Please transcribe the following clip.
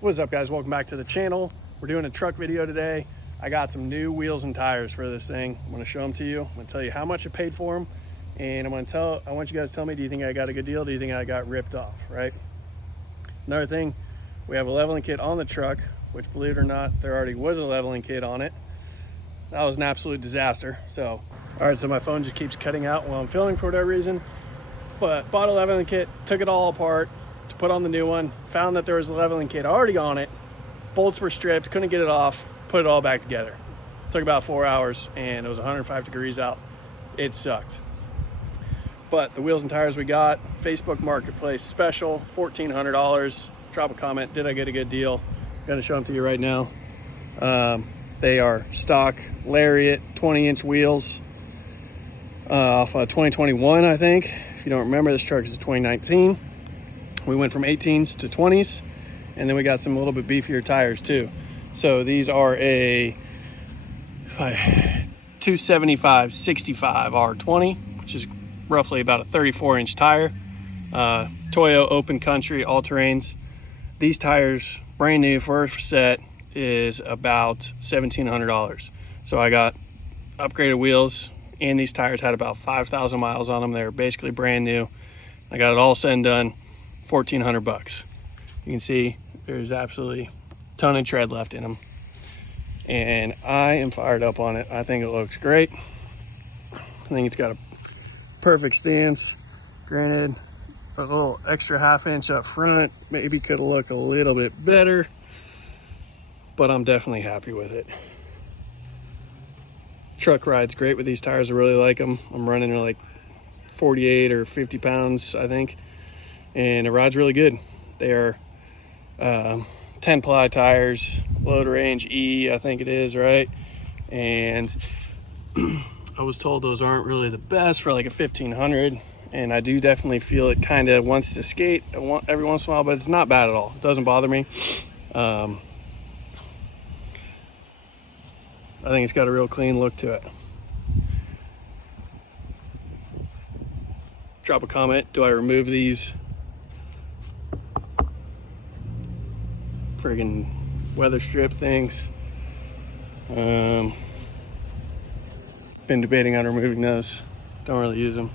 What's up, guys? Welcome back to the channel. We're doing a truck video today. I got some new wheels and tires for this thing. I'm going to show them to you. I'm going to tell you how much I paid for them, and I want you guys to tell me, do you think I got a good deal? Do you think I got ripped off, right? Another thing, we have a leveling kit on the truck, which, believe it or not, there already was a leveling kit on it. That was an absolute disaster. So, all right, so my phone just keeps cutting out while I'm filming for whatever reason. But bought a leveling kit, took it all apart to put on the new one, found that there was a leveling kit already on it. Bolts were stripped, couldn't get it off, put it all back together. Took about 4 hours, and it was 105 degrees out. It sucked. But the wheels and tires we got, Facebook Marketplace special, $1,400. Drop a comment, did I get a good deal? I'm gonna show them to you right now. They are stock Lariat 20-inch wheels off of 2021, I think. If you don't remember, this truck is a 2019. We went from 18s to 20s, and then we got some a little bit beefier tires too. So these are a 275/65 R20, which is roughly about a 34-inch tire. Toyo Open Country all-terrains. These tires, brand new, first set, is about $1,700. So I got upgraded wheels, and these tires had about 5,000 miles on them. They were basically brand new. I got it all said and done, $1,400. You can see there's absolutely a ton of tread left in them, and I am fired up on it. I think it looks great. I think it's got a perfect stance. Granted, a little extra half-inch up front maybe could look a little bit better, but I'm definitely happy with it. Truck ride's great with these tires. I really like them. I'm running like 48 or 50 pounds, I think, and it rides really good. They are 10 ply tires, load range E, I think it is, right? And I was told those aren't really the best for like a 1500, and I do definitely feel it kind of wants to skate every once in a while, but it's not bad at all. It doesn't bother me. I think it's got a real clean look to it. Drop a comment. Do I remove these friggin' weather strip things? Been debating on removing those. Don't really use them.